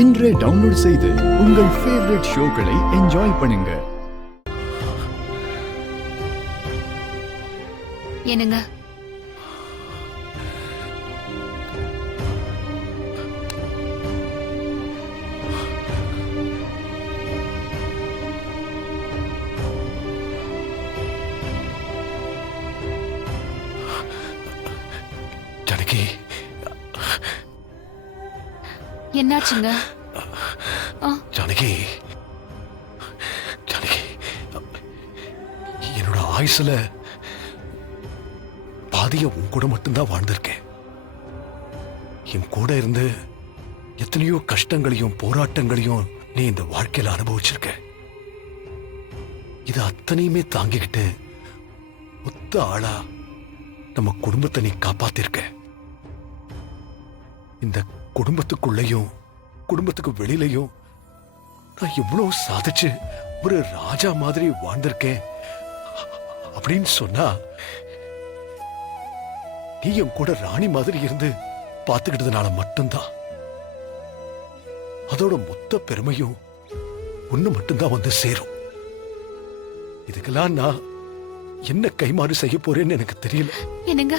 இன்றே டவுன்லோட் செய்து உங்கள் ஃபேவரட் ஷோக்களை என்ஜாய் பண்ணுங்க. என்னங்க ஜானகி, என்னாச்சுங்க? ஜானகி, ஜானகி, என்னோட ஆயுசுல பாதிய உன் கூட மட்டும்தான் வாழ்ந்திருக்கேன். என் கூட இருந்து எத்தனையோ கஷ்டங்களையும் போராட்டங்களையும் நீ இந்த வாழ்க்கையில அனுபவிச்சிருக்க. இது அத்தனையுமே தாங்கிக்கிட்டு ஒத்த ஆளா நம்ம குடும்பத்தை நீ காப்பாத்திருக்க. இந்த குடும்பத்துக்குள்ளேயும் குடும்பத்துக்கு வெளியிலையும் நான் எவ்வளவு சாதிச்சு ஒரு ராஜா மாதிரி வாழ்ந்திருக்கேன் அப்படின்னு சொன்னா நீ என் கூட ராணி மாதிரி இருந்து பார்த்துக்கிட்டதுனால மட்டும்தான். அதோட மொத்த பெருமையும் ஒண்ணு மட்டும்தான் வந்து சேரும். இதுக்கெல்லாம் நான் என்ன கைமாறு செய்ய போறேன்னு எனக்கு தெரியல. என்னங்க,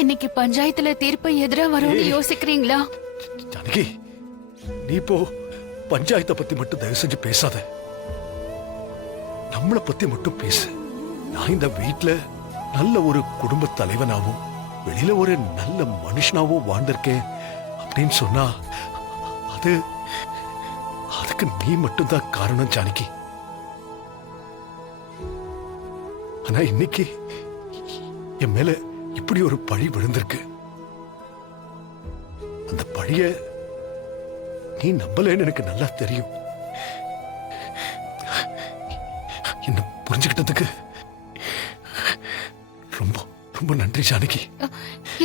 இன்னைக்கு பஞ்சாயத்துல தீர்ப்பு எதிரா வரும்னு யோசிக்கிறீங்களா? ஜானகி, நீ இப்போ பஞ்சாயத்தை பத்தி மட்டும் தயவு செஞ்சு பேசாத. நம்மளை பத்தி மட்டும் பேசு. நான் இந்த வீட்டுல நல்ல ஒரு குடும்ப தலைவனாவும் வெளியில ஒரு நல்ல மனுஷனாவும் வாழ்ந்திருக்கேன் அப்படின்னு சொன்னா அதுக்கு நீ மட்டும்தான் காரணம் ஜானகி. ஆனா இன்னைக்கு என் மேல இப்படி ஒரு பழி விழுந்திருக்கு. அந்த பழிய நீ நம்பலன்னு எனக்கு நல்லா தெரியும். என்ன புரிஞ்சுக்கிட்டதுக்கு ரொம்ப ரொம்ப நன்றி ஜானகி.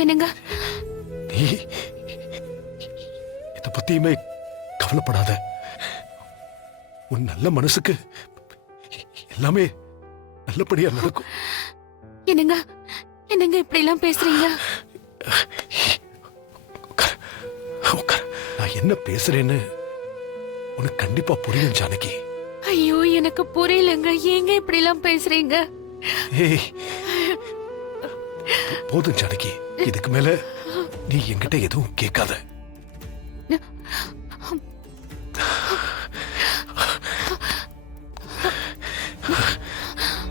என்னங்க, நீ இத பத்தியுமே கவலைப்படாத. உன் நல்ல மனசுக்கு எல்லாமே நல்லபடியா நடக்கும். என்னங்க, என்னங்க இப்படி எல்லாம் பேசுறீங்க? நான் என்ன பேசுறேன்னு உனக்கு கண்டிப்பா புரியும் ஜானகி. ஐயோ, எனக்கு புரியலங்க. ஏங்க இப்படி எல்லாம் பேசுறீங்க? ஏய், போதும் ஜானகி, இதுக்கு மேல நீ என்கிட்ட எதுவும் கேட்காத.